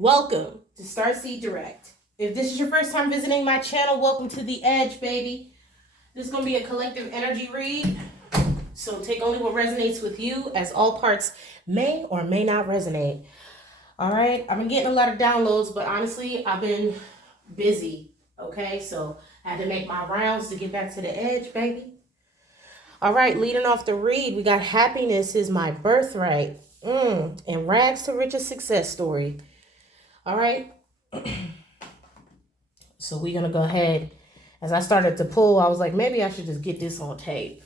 Welcome to Starseed Direct. If this is your first time visiting my channel, welcome to the edge, baby. This is going to be a collective energy read. So take only what resonates with you, as all parts may or may not resonate. All right. I've been getting a lot of downloads, but honestly, I've been busy. Okay. So I had to make my rounds to get back to the edge, baby. All right. Leading off the read, we got happiness is my birthright. And rags to riches success story. All right. So we're going to go ahead. As I started to pull, I was like, maybe I should just get this on tape.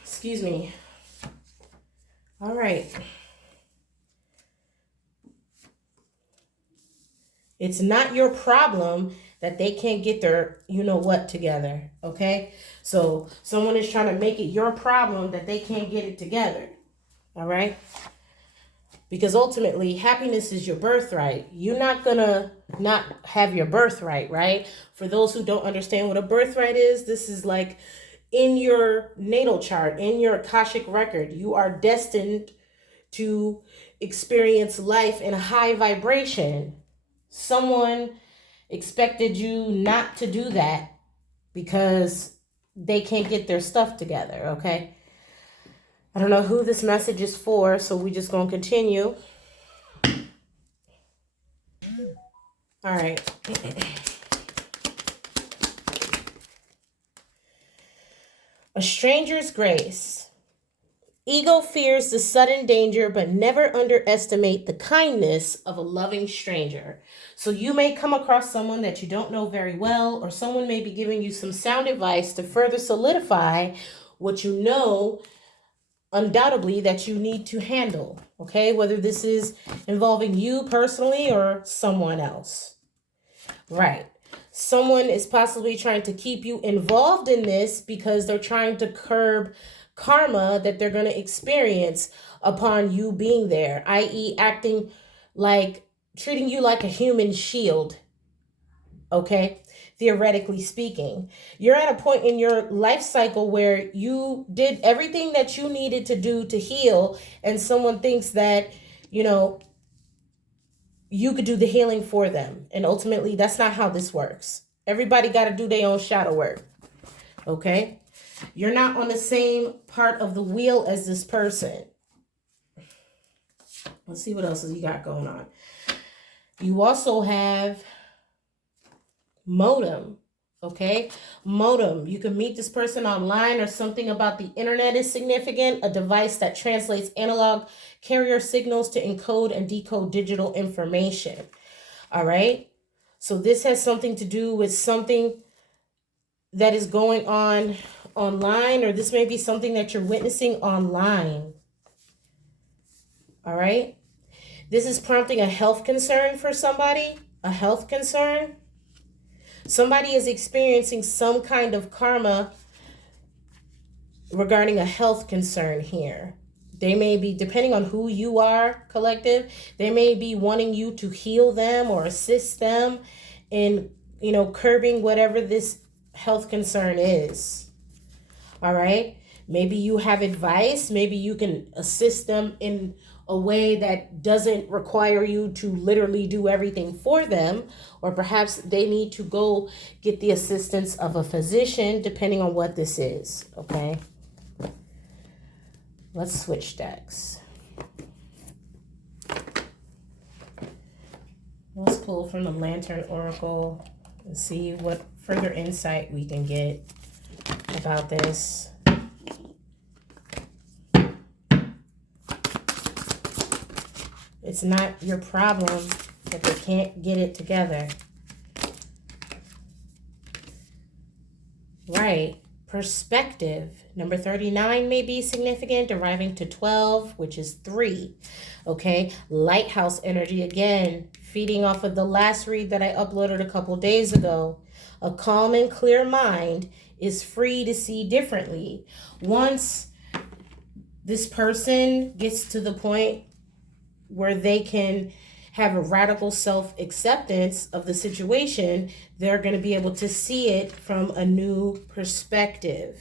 Excuse me. All right. It's not your problem that they can't get their you-know-what together, okay? So someone is trying to make it your problem that they can't get it together, all right? Because ultimately, happiness is your birthright. You're not going to not have your birthright, right? For those who don't understand what a birthright is, this is like in your natal chart, in your Akashic record, you are destined to experience life in a high vibration. Someone expected you not to do that because they can't get their stuff together, okay? I don't know who this message is for, so we're just going to continue. All right. A stranger's grace. Ego fears the sudden danger, but never underestimate the kindness of a loving stranger. So you may come across someone that you don't know very well, or someone may be giving you some sound advice to further solidify what you know undoubtedly that you need to handle, okay? Whether this is involving you personally or someone else. Right. Someone is possibly trying to keep you involved in this because they're trying to curb karma that they're going to experience upon you being there, i.e. acting like, treating you like a human shield, okay? Theoretically speaking, you're at a point in your life cycle where you did everything that you needed to do to heal, and someone thinks that, you could do the healing for them. And ultimately, that's not how this works. Everybody got to do their own shadow work, okay? You're not on the same part of the wheel as this person. Let's see what else you got going on. You also have modem, okay? Modem. You can meet this person online, or something about the internet is significant. A device that translates analog carrier signals to encode and decode digital information. All right? So this has something to do with something that is going on online, or this may be something that you're witnessing online. All right? This is prompting a health concern for somebody, a health concern. Somebody is experiencing some kind of karma regarding a health concern here. They may be, depending on who you are, collective, they may be wanting you to heal them or assist them in, curbing whatever this health concern is. All right? Maybe you have advice. Maybe you can assist them in a way that doesn't require you to literally do everything for them, or perhaps they need to go get the assistance of a physician, depending on what this is, okay? Let's switch decks. Let's pull from the Lantern Oracle and see what further insight we can get about this. It's not your problem that they can't get it together. Right. Perspective. Number 39 may be significant, arriving to 12, which is 3. Okay. Lighthouse energy again, feeding off of the last read that I uploaded a couple days ago. A calm and clear mind is free to see differently. Once this person gets to the point where they can have a radical self-acceptance of the situation, they're going to be able to see it from a new perspective.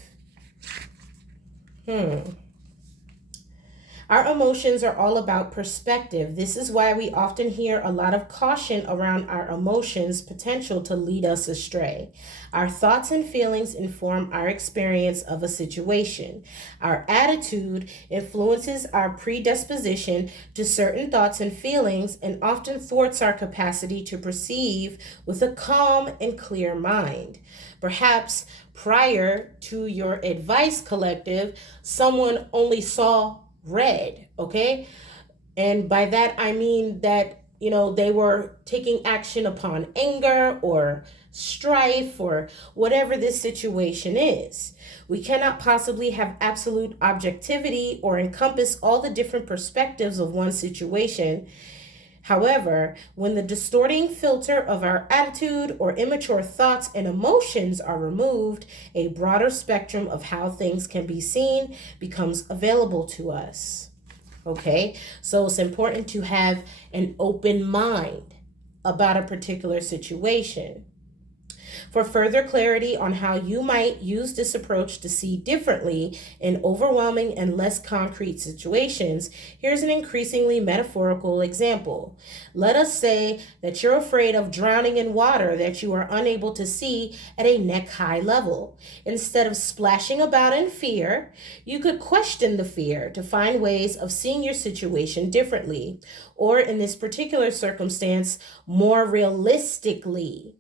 Our emotions are all about perspective. This is why we often hear a lot of caution around our emotions' potential to lead us astray. Our thoughts and feelings inform our experience of a situation. Our attitude influences our predisposition to certain thoughts and feelings and often thwarts our capacity to perceive with a calm and clear mind. Perhaps prior to your advice collective, someone only saw red, okay? And by that I mean that, they were taking action upon anger or strife or whatever this situation is. We cannot possibly have absolute objectivity or encompass all the different perspectives of one situation. However, when the distorting filter of our attitude or immature thoughts and emotions are removed, a broader spectrum of how things can be seen becomes available to us. Okay, so it's important to have an open mind about a particular situation. For further clarity on how you might use this approach to see differently in overwhelming and less concrete situations, here's an increasingly metaphorical example. Let us say that you're afraid of drowning in water that you are unable to see at a neck-high level. Instead of splashing about in fear, you could question the fear to find ways of seeing your situation differently, or in this particular circumstance, more realistically.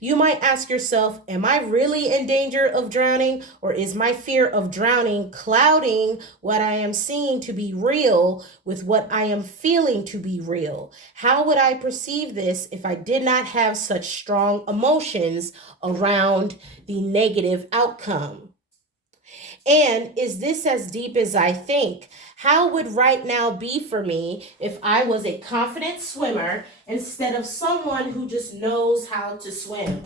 You might ask yourself, am I really in danger of drowning, or is my fear of drowning clouding what I am seeing to be real with what I am feeling to be real? How would I perceive this if I did not have such strong emotions around the negative outcome? And is this as deep as I think? How would right now be for me if I was a confident swimmer instead of someone who just knows how to swim?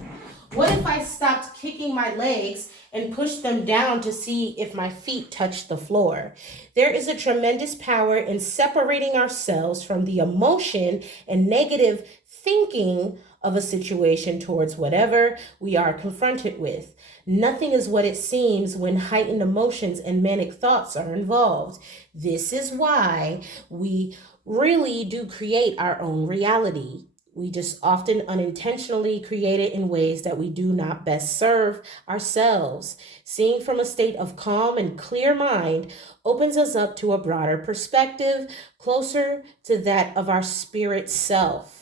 What if I stopped kicking my legs and pushed them down to see if my feet touched the floor? There is a tremendous power in separating ourselves from the emotion and negative thinking of a situation towards whatever we are confronted with. Nothing is what it seems when heightened emotions and manic thoughts are involved. This is why we really do create our own reality. We just often unintentionally create it in ways that we do not best serve ourselves. Seeing from a state of calm and clear mind opens us up to a broader perspective, closer to that of our spirit self.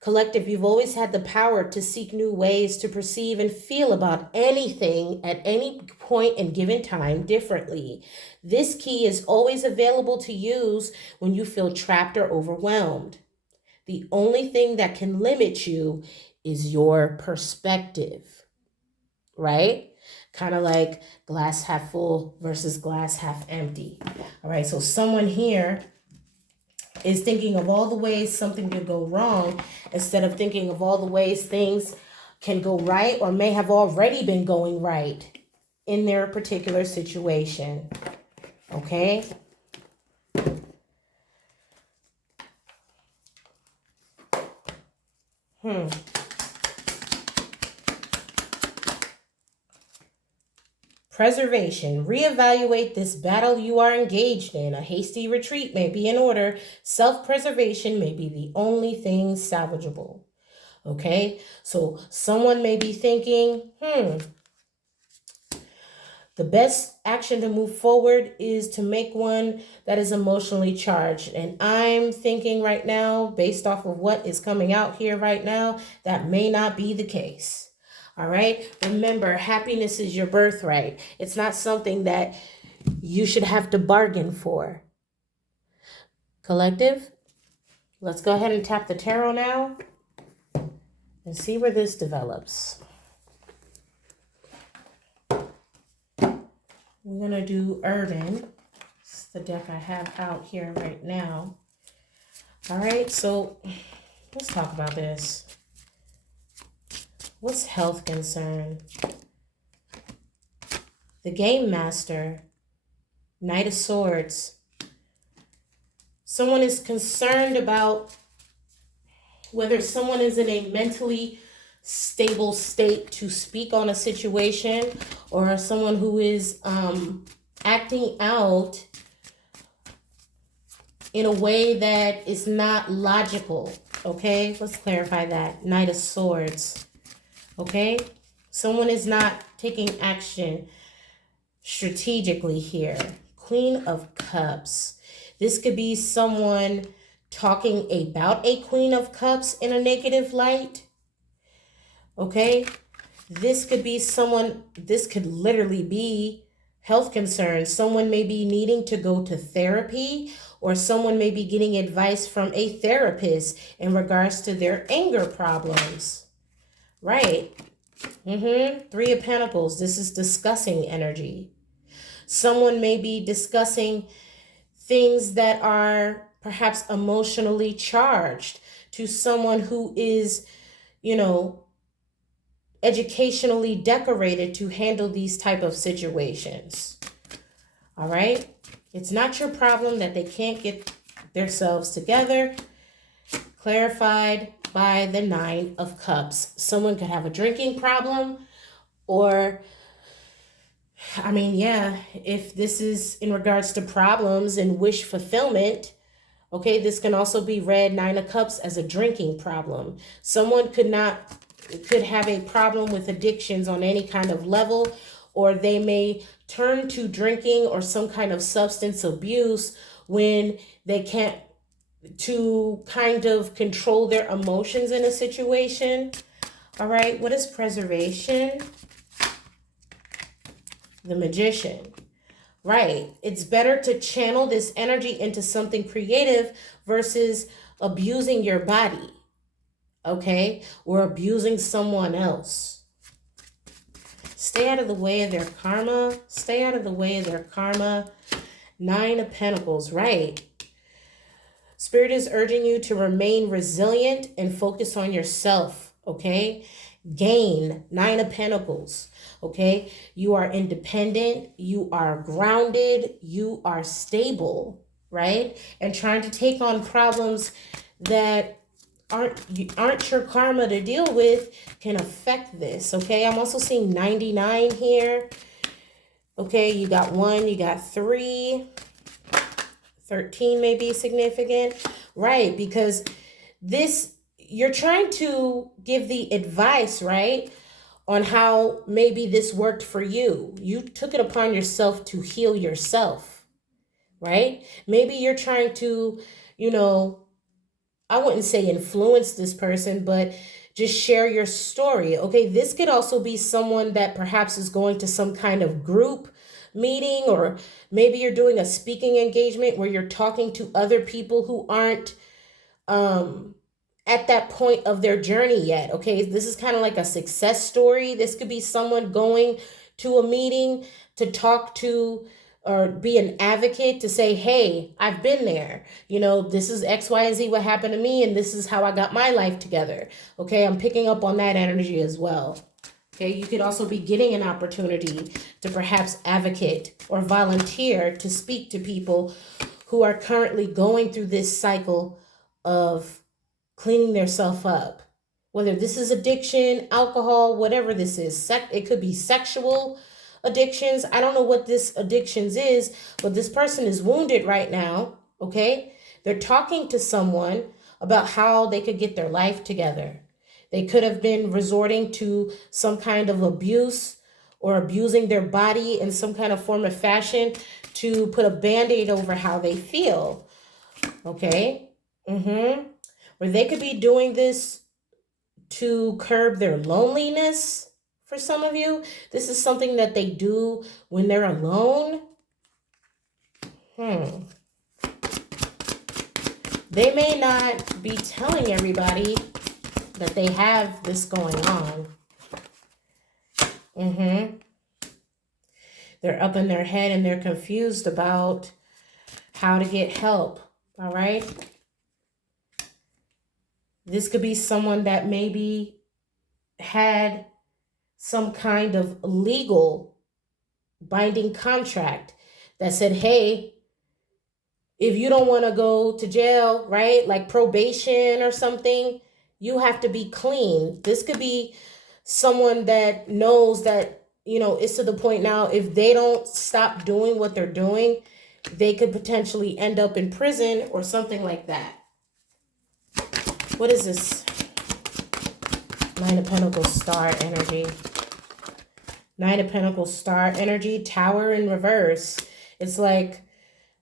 Collective, you've always had the power to seek new ways to perceive and feel about anything at any point and given time differently. This key is always available to use when you feel trapped or overwhelmed. The only thing that can limit you is your perspective, right? Kind of like glass half full versus glass half empty. All right, so someone here is thinking of all the ways something could go wrong instead of thinking of all the ways things can go right or may have already been going right in their particular situation. Okay? Preservation. Reevaluate this battle you are engaged in. A hasty retreat may be in order. Self-preservation may be the only thing salvageable. Okay? So someone may be thinking, the best action to move forward is to make one that is emotionally charged. And I'm thinking right now, based off of what is coming out here right now, that may not be the case. All right. Remember, happiness is your birthright. It's not something that you should have to bargain for. Collective, let's go ahead and tap the tarot now and see where this develops. We're going to do Urban. It's the deck I have out here right now. All right. So let's talk about this. What's health concern? The Game Master, Knight of Swords. Someone is concerned about whether someone is in a mentally stable state to speak on a situation, or someone who is acting out in a way that is not logical. Okay, let's clarify that. Knight of Swords. Okay, someone is not taking action strategically here. Queen of Cups. This could be someone talking about a Queen of Cups in a negative light. Okay, this could be someone, this could literally be health concerns. Someone may be needing to go to therapy, or someone may be getting advice from a therapist in regards to their anger problems. Right. Three of Pentacles. This is discussing energy. Someone may be discussing things that are perhaps emotionally charged to someone who is, educationally decorated to handle these type of situations. All right? It's not your problem that they can't get themselves together. Clarified by the Nine of Cups. Someone could have a drinking problem, or if this is in regards to problems and wish fulfillment, okay, this can also be read, Nine of Cups, as a drinking problem. Someone could have a problem with addictions on any kind of level, or they may turn to drinking or some kind of substance abuse when they can't to kind of control their emotions in a situation. All right, what is preservation? The Magician. Right, it's better to channel this energy into something creative versus abusing your body, okay, or abusing someone else. Stay out of the way of their karma. Stay out of the way of their karma. Nine of Pentacles, right. Spirit is urging you to remain resilient and focus on yourself, okay? Gain, Nine of Pentacles, okay? You are independent, you are grounded, you are stable, right? And trying to take on problems that aren't your karma to deal with can affect this, okay? I'm also seeing 99 here. Okay, you got 1, you got 3. 13 may be significant, right? Because you're trying to give the advice, right, on how maybe this worked for you. You took it upon yourself to heal yourself, right? Maybe you're trying to, I wouldn't say influence this person, but just share your story. Okay, this could also be someone that perhaps is going to some kind of group meeting, or maybe you're doing a speaking engagement where you're talking to other people who aren't at that point of their journey yet. Okay, this is kind of like a success story. This could be someone going to a meeting to talk to or be an advocate to say, hey, I've been there. This is X, Y, and Z what happened to me, and this is how I got my life together. Okay, I'm picking up on that energy as well. Okay, you could also be getting an opportunity to perhaps advocate or volunteer to speak to people who are currently going through this cycle of cleaning themselves up. Whether this is addiction, alcohol, whatever this is, it could be sexual addictions. I don't know what this addictions is, but this person is wounded right now, okay? They're talking to someone about how they could get their life together. They could have been resorting to some kind of abuse or abusing their body in some kind of form of fashion to put a Band-Aid over how they feel, okay? Or they could be doing this to curb their loneliness. For some of you, this is something that they do when they're alone. They may not be telling everybody that they have this going on. They're up in their head and they're confused about how to get help. All right. This could be someone that maybe had some kind of legal binding contract that said, hey, if you don't want to go to jail, right, like probation or something, you have to be clean. This could be someone that knows that, it's to the point now, if they don't stop doing what they're doing, they could potentially end up in prison or something like that. What is this? Nine of Pentacles, star energy. Nine of Pentacles, star energy, tower in reverse. It's like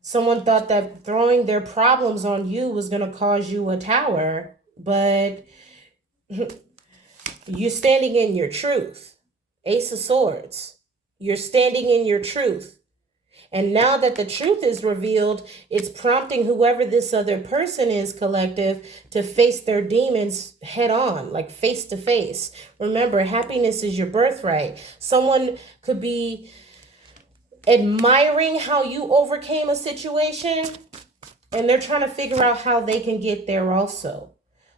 someone thought that throwing their problems on you was going to cause you a tower, but you're standing in your truth. Ace of Swords. You're standing in your truth. And now that the truth is revealed, it's prompting whoever this other person is, collective, to face their demons head on, like face to face. Remember, happiness is your birthright. Someone could be admiring how you overcame a situation, and they're trying to figure out how they can get there also.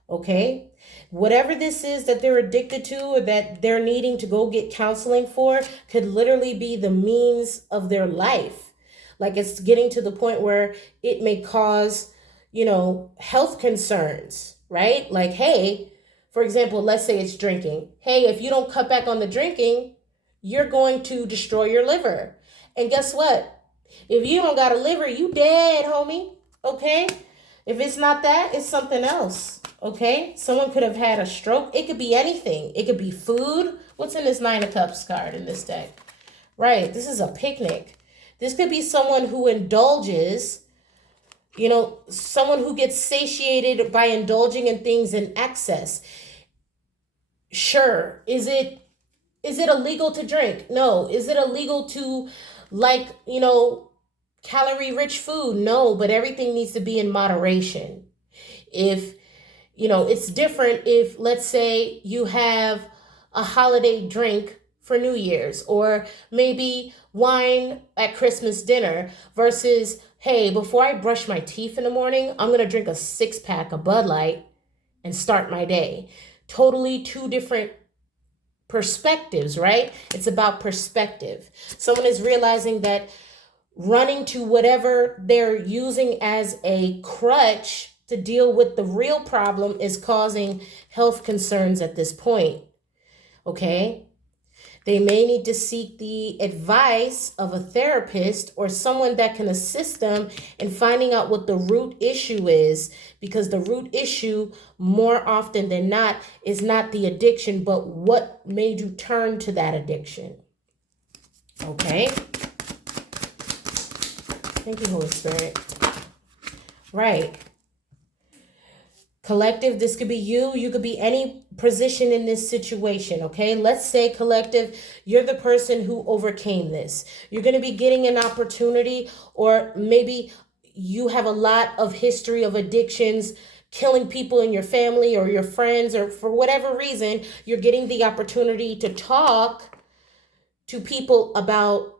Okay? Whatever this is that they're addicted to or that they're needing to go get counseling for could literally be the means of their life. Like it's getting to the point where it may cause, health concerns, right? Like, hey, for example, let's say it's drinking. Hey, if you don't cut back on the drinking, you're going to destroy your liver. And guess what? If you don't got a liver, you dead, homie. Okay? If it's not that, it's something else. Okay? Someone could have had a stroke. It could be anything. It could be food. What's in this Nine of Cups card in this deck? Right. This is a picnic. This could be someone who indulges, someone who gets satiated by indulging in things in excess. Sure. Is it illegal to drink? No. Is it illegal to calorie-rich food? No, but everything needs to be in moderation. If, it's different if, let's say, you have a holiday drink for New Year's, or maybe wine at Christmas dinner versus, hey, before I brush my teeth in the morning, I'm going to drink a 6-pack of Bud Light and start my day. Totally two different perspectives, right? It's about perspective. Someone is realizing that running to whatever they're using as a crutch to deal with the real problem is causing health concerns at this point. Okay? They may need to seek the advice of a therapist or someone that can assist them in finding out what the root issue is, because the root issue, more often than not, is not the addiction, but what made you turn to that addiction. Okay? Thank you, Holy Spirit. Right. Collective, this could be you. You could be any position in this situation, okay? Let's say, collective, you're the person who overcame this. You're going to be getting an opportunity, or maybe you have a lot of history of addictions, killing people in your family or your friends, or for whatever reason, you're getting the opportunity to talk to people about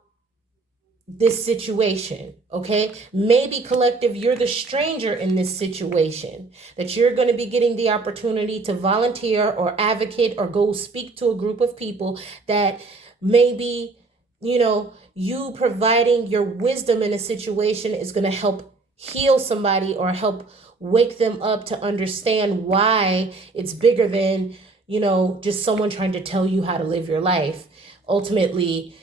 this situation, okay? Maybe, collective, you're the stranger in this situation, that you're going to be getting the opportunity to volunteer or advocate or go speak to a group of people that maybe, you providing your wisdom in a situation is going to help heal somebody or help wake them up to understand why it's bigger than, just someone trying to tell you how to live your life. Ultimately,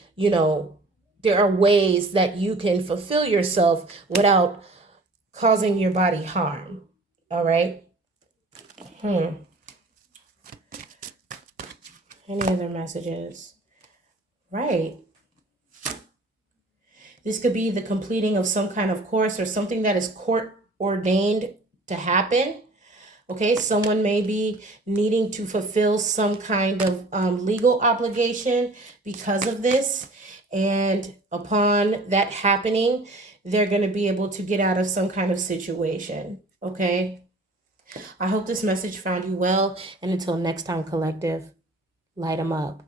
there are ways that you can fulfill yourself without causing your body harm. All right? Any other messages? Right. This could be the completing of some kind of course or something that is court ordained to happen. Okay, someone may be needing to fulfill some kind of legal obligation because of this. And upon that happening, they're going to be able to get out of some kind of situation. Okay. I hope this message found you well. And until next time, collective, light them up.